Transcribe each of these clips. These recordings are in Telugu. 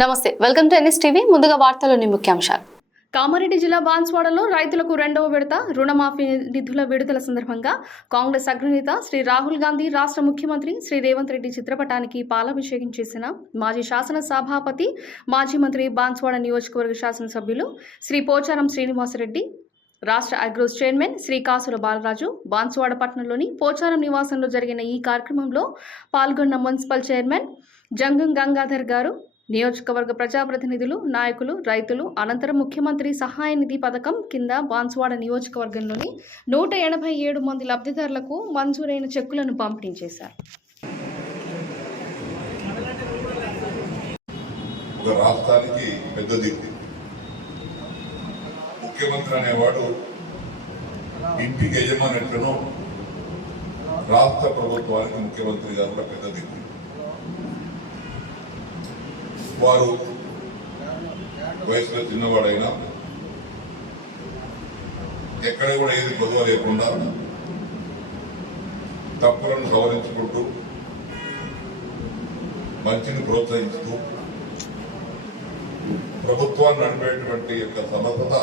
నమస్తే, వెల్కమ్ టు NS టీవీ. ముందుగా వార్తల్లోని ముఖ్యాంశాలు. కామారెడ్డి జిల్లా బాన్స్వాడలో రైతులకు రెండవ విడత రుణమాఫీ నిధుల విడుదల సందర్భంగా కాంగ్రెస్ అగ్రనేత శ్రీ రాహుల్ గాంధీ, రాష్ట్ర ముఖ్యమంత్రి శ్రీ రేవంత్ రెడ్డి చిత్రపటానికి పాలాభిషేకం చేసిన మాజీ శాసన సభాపతి, మాజీ మంత్రి, బాన్స్వాడ నియోజకవర్గ శాసనసభ్యులు శ్రీ పోచారం శ్రీనివాసరెడ్డి, రాష్ట్ర అగ్రోస్ చైర్మన్ శ్రీ కాసుల బాలరాజు బాన్స్వాడ పట్టణంలోని పోచారం నివాసంలో జరిగిన ఈ కార్యక్రమంలో పాల్గొన్న మున్సిపల్ చైర్మన్ జంగం గంగాధర్ గారు, నియోజకవర్గ ప్రజాప్రతినిధులు, నాయకులు, రైతులు అనంతరం ముఖ్యమంత్రి సహాయ నిధి పథకం కింద బాన్స్వాడ నియోజకవర్గంలోని 187 మంది లబ్ధిదారులకు మంజూరైన చెక్కులను పంపిణీ చేశారు. ఒక రాష్ట్రానికి పెద్ద దిక్కు ముఖ్యమంత్రి అనేవాడు ఇంటికి యజమానట్లను రాష్ట్ర ప్రభుత్వానికి ముఖ్యమంత్రి గారు కూడా పెద్ద దిక్కు. వారు వయసులో చిన్నవాడైనా ఎక్కడ కూడా ఏది గొడవ లేకుండా తప్పులను సవరించుకుంటూ మంచిని ప్రోత్సహిస్తూ ప్రభుత్వాన్ని నడిపేటువంటి యొక్క సమర్థత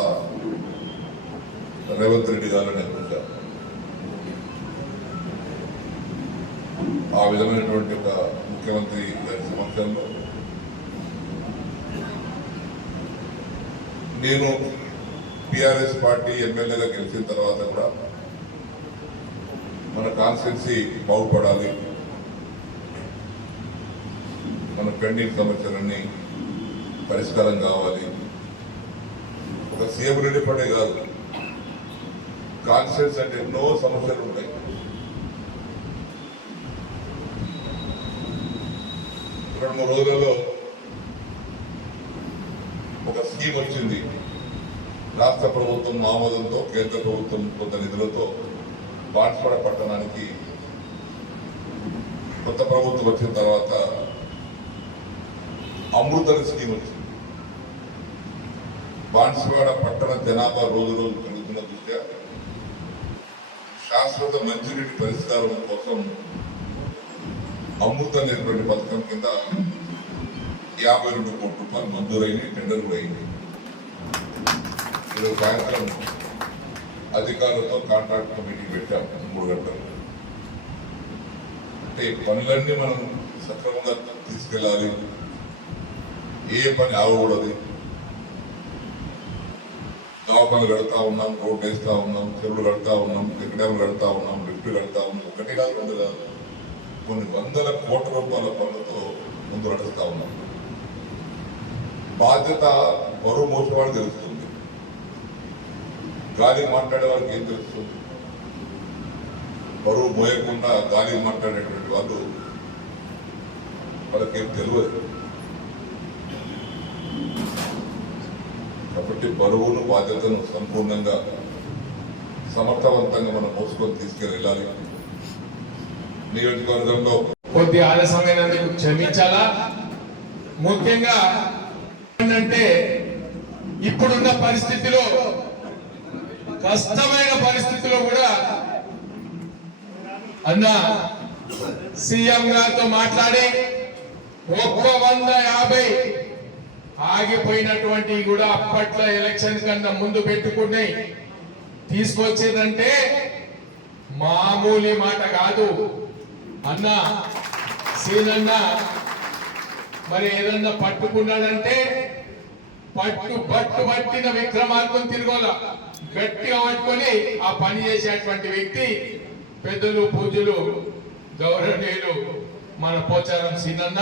రేవంత్ రెడ్డి గారు నిర్మించారు. ఆ విధమైనటువంటి ఒక ముఖ్యమంత్రి గారి సమక్షంలో నేను టిఆర్ఎస్ పార్టీ ఎమ్మెల్యేగా గెలిచిన తర్వాత కూడా మన కాన్స్టిట్యున్సీ బాగుపడాలి, మన పెండింగ్ సమస్యలన్నీ పరిష్కారం కావాలి. ఒక సీఎం రెడ్డి పడే కాదు, కాన్స్టిట్యున్సీ అంటే ఎన్నో సమస్యలు ఉంటాయి. రెండు మూడు రోజులలో ఒక స్కీమ్ వచ్చింది. రాష్ట్ర ప్రభుత్వం ఆమోదంతో, కేంద్ర ప్రభుత్వం కొంత నిధులతో బాన్స్వాడ పట్టణానికి కొత్త ప్రభుత్వం వచ్చిన తర్వాత అమృత స్కీమ్ వచ్చింది. బాన్స్వాడ పట్టణ జనాభా రోజు రోజు పెరుగుతున్న దృష్ట్యా శాశ్వత మంచినీటి పరిష్కారం కోసం అమృత అనేటువంటి పథకం కింద 52 కోట్ల రూపాయలు మంజూరైంది. టెండర్ కూడా అయింది. ఈరోజు సాయంత్రం అధికారులతో కాంట్రాక్ట్ కమిటీ పెట్టాం 3 గంటలు. అంటే పనులన్నీ మనం సక్రమంగా తీసుకెళ్ళాలి, ఏ పని ఆగకూడదు. దవాఖానలు కడతా ఉన్నాం, రోడ్లు వేస్తా ఉన్నాం, చెరువులు కడతా ఉన్నాం, ఎక్కడేమో కడతా ఉన్నాం, లిఫ్ట్లు కడతా ఉన్నాం. ఒకటి కాదు, రెండు కాదు, కొన్ని వందల కోట్ల రూపాయల పనులతో ముందు నడుస్తా ఉన్నాం. బాధ్యత బరువు మోసేవాడు తెలుస్తుంది, గాలి మాట్లాడే వారికి ఏం తెలుస్తుంది? బరువు మోయకుండా గాలి మాట్లాడేటువంటి వాళ్ళు వాళ్ళకేం తెలియదు. కాబట్టి బరువును, బాధ్యతను సంపూర్ణంగా సమర్థవంతంగా మనం మోసుకొని తీసుకెళ్ళాలి. నియోజకవర్గంలో కొద్ది ఆలస్యమైనందుకు క్షమించాలా. ముఖ్యంగా ఏంటంటే ఇప్పుడున్న పరిస్థితిలో, కష్టమైన పరిస్థితిలో కూడా అన్న సీఎం గారితో మాట్లాడి 150 ఆగిపోయినటువంటి కూడా అప్పట్లో ఎలక్షన్ కన్నా ముందు పెట్టుకుని తీసుకొచ్చేదంటే మామూలు మాట కాదు. అన్న సీనన్న మరి ఏదన్నా పట్టుకున్నాడంటే పట్టిన విక్రమార్గం తిరగోల గట్టిగా పట్టుకొని ఆ పని చేసేటువంటి వ్యక్తి పెద్దలు, పూజలు, గౌరవనీయులు మన పోచారం సీనన్న.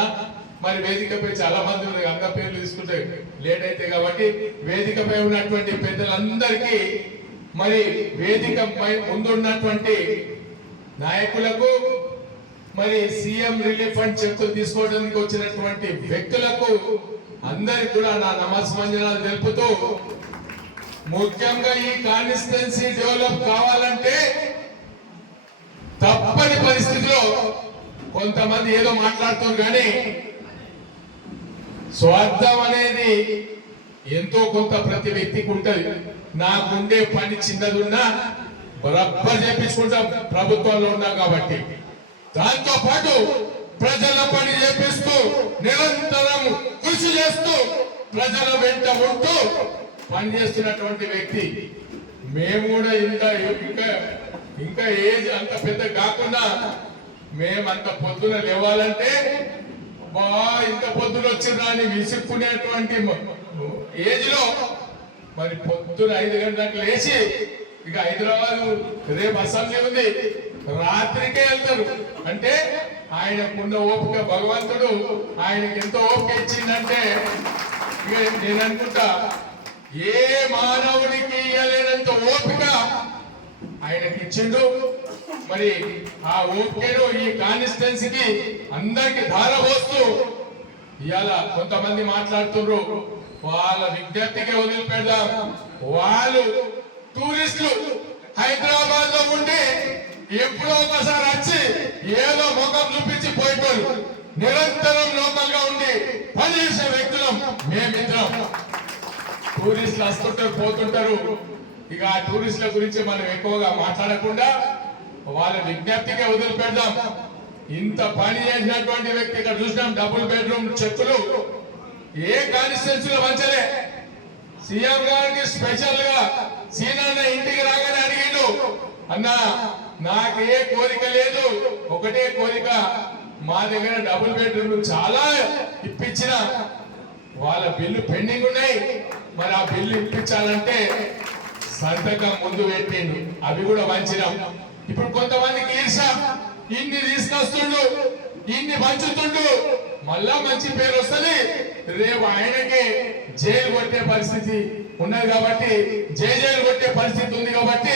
మరి వేదికపై చాలా మంది అంగ పేర్లు తీసుకుంటే లేట్ అయితే కాబట్టి వేదికపై ఉన్నటువంటి పెద్దలందరికీ, మరి వేదికపై ముందున్నటువంటి నాయకులకు, మరి సీఎం రిలీఫ్ ఫండ్ చెక్కులు తీసుకోవడానికి వచ్చినటువంటి వ్యక్తులకు అందరికి కూడా నా నమస్కారాలు తెలుపుతూ, ముఖ్యంగా ఈ కాన్స్టిట్యుయెన్సీ డెవలప్ కావాలంటే తప్పని పరిస్థితిలో కొంతమంది ఏదో మాట్లాడుతారు, కానీ స్వార్థం అనేది ఎంతో కొంత ప్రతి వ్యక్తికి ఉంటది. నాకుండే పని చిన్నదున్నా బరబ్బర్ చేపించుకుంటా ప్రభుత్వంలో ఉన్నా కాబట్టి. దాంతో పాటు ప్రజల పని చేపిస్తూ నిరంతరం కృషి చేస్తూ ప్రజల వెంట ఉంటూ పనిచేస్తున్నటువంటి వ్యక్తి. మేము కూడా ఇంకా ఏజ్ అంత పెద్ద కాకుండా మేమంత పొద్దున లేవాలంటే బా ఇంత పొద్దున వచ్చిందా అని విసుక్కునేటువంటి ఏజ్ లో మరి పొద్దున 5 గంటలకు లేచి ఇక హైదరాబాద్ రేపు అసెంబ్లీ ఉంది రాత్రికే వెళ్తారు. అంటే ఆయనకున్న ఓపిక భగవంతుడు ఆయనకి ఎంతో ఓపిక ఇచ్చిందంటే ఇక నేను అనుకుంటా ఏ మానవుడికి ఇవ్వలేనంత ఓపిక ఆయనకి ఇచ్చిండు. మరి ఆ ఓపికను ఈ కాన్స్టిట్యున్సీకి అందరికి ధారపోస్తూ ఇవాళ కొంతమంది మాట్లాడుతున్నారు వాళ్ళ విజ్ఞప్తికి వదిలిపెడదాం. వాళ్ళు టూరిస్టులు హైదరాబాద్ లో ఉండి ఎప్పుడో ఒకసారి వచ్చి ఏదో ముఖం చూపించి పోయిపోరు. నిరంతరం లోకల్ గా ఉండి పనిచేసే వ్యక్తులం మేమిద్దరం. టూరిస్టులు వస్తుంటారు పోతుంటారు. ఇక ఆ టూరిస్టుల గురించి మనం ఎక్కువగా మాట్లాడకుండా వాళ్ళ విజ్ఞప్తికే వదిలిపెడదాం. ఇంత పని చేసినటువంటి వ్యక్తి ఇక్కడ చూసినాం. డబుల్ బెడ్రూమ్ చెక్కులు ఏ కాన్స్టిట్యున్సీలో వంచలే. సీఎం గారికి స్పెషల్ గా సీనన్న ఇంటికి రాగానే అడిగిండు, అన్నా నాకు ఏ కోరిక లేదు, ఒకటే కోరిక మా దగ్గర డబుల్ బెడ్రూమ్ చాలా ఇప్పించిన వాళ్ళ బిల్లు పెండింగ్ ఉన్నాయి, మరి ఆ బిల్లు ఇప్పించాలంటే సంతకం ముందు పెట్టిండు. అవి కూడా వంచినాం. ఇప్పుడు కొంతమందికి ఈర్ష, ఇన్ని తీసుకొస్తుండు ఇన్ని పంచుతుండు మళ్ళా మంచి పేరు వస్తుంది, రేపు ఆయనకే జైలు కొట్టే పరిస్థితి ఉన్నది కాబట్టి జైలు కొట్టే పరిస్థితి ఉంది కాబట్టి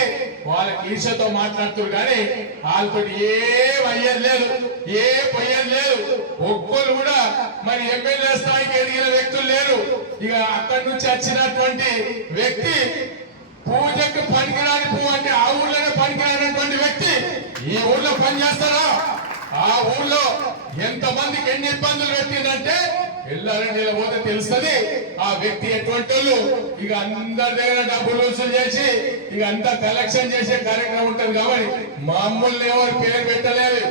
వాళ్ళకి ఈర్షతో మాట్లాడుతున్నారు. కానీ వాళ్ళతో ఏం అయ్యేది లేదు, ఏ పోయేది లేదు. ఒక్కరు కూడా మరి ఎమ్మెల్యే స్థాయికి ఎదిగిన వ్యక్తులు లేరు. ఇక అక్కడి నుంచి వచ్చినటువంటి వ్యక్తి పూజకు పనికిరాని పువ్వు అంటే ఆ ఊర్లోనే పనికిరానటువంటి వ్యక్తి ఈ ఊర్లో పని చేస్తారా? ఆ ఊర్లో ఎంత మందికి ఎన్ని ఇబ్బందులు పెట్టిందంటే వెళ్ళాలని పోతే తెలుస్తుంది ఆ వ్యక్తి ఎటువంటి వాళ్ళు. ఇక అందరి దగ్గర డబ్బులు వసూలు చేసి ఇక అంతా కలెక్షన్ చేసే కార్యక్రమం ఉంటది. కాబట్టి మామూలు ఎవరు పేరు పెట్టలేదు.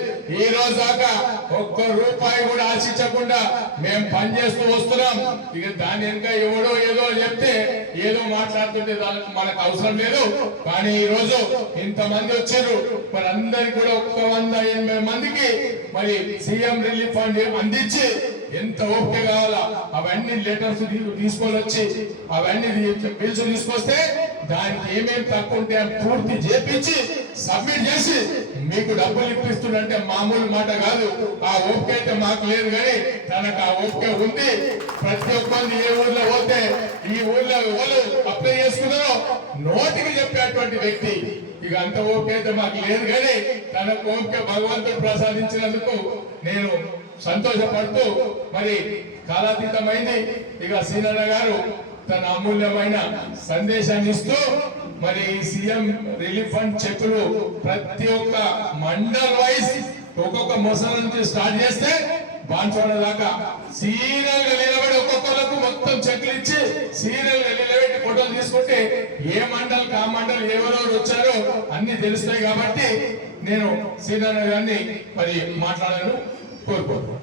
ఈ రోజు దాకా ఒక్క రూపాయి కూడా ఆశించకుండా మేము పనిచేస్తూ వస్తున్నాం. ఇక దాని వెనుక ఎవడో ఏదో చెప్తే ఏదో మాట్లాడుతుంటే దానికి మనకు అవసరం లేదు. కానీ ఈ రోజు ఇంతమంది వచ్చారు, మరి అందరికి కూడా 180 మందికి మరి సీఎం రిలీఫ్ ఫండ్ అందించి ఎంత ఓపిక కావాలా అవన్నీ లెటర్స్ తీసుకొని వచ్చి అవన్నీ బిల్స్ తీసుకొస్తే దానికి ఏమేమి తక్కువ ఉంటే పూర్తి చేపించి సబ్మిట్ చేసి మీకు డబ్బులు ఇప్పిస్తుందంటే మామూలు మాట కాదు. ఆ ఓపిక అయితే మాకు లేదు, కానీ తనకు ఆ ఓపిక ఉంది. ప్రతి ఒక్కరిని ఏ ఊర్లో పోతే ఈ ఊర్లో వాళ్ళు అప్లై చేసుకున్నారో నోటికి చెప్పేటువంటి వ్యక్తి. ఇక అంత ఓపిక అయితే మాకు లేదు, కానీ తనకు ఓపిక భగవంతుడు ప్రసాదించినందుకు నేను సంతోషపడుతూ మరి కాలాతీతమైంది. ఇక సీనన్న గారు తన అమూల్యమైన సందేశాన్ని ఇస్తూ మరి సీఎం రిలీఫ్ ఫండ్ చెక్కులు ప్రతి ఒక్క మండల్ వైజ్ ఒక్కొక్క మొసల నుంచి స్టార్ట్ చేస్తే బాన్స్వాడ దాకా సీరియల్ గా నిలబడి ఒక్కొక్కరికి మొత్తం చెక్కులు ఇచ్చి సీరియల్ గా నిలబెట్టి ఫోటోలు తీసుకుంటే ఏ మండల్ ఆ మండల్ ఎవరెవరు వచ్చారో అన్ని తెలుస్తాయి. కాబట్టి నేను సీనన్న గారిని మరి మాట్లాడాను కోరుకోరు.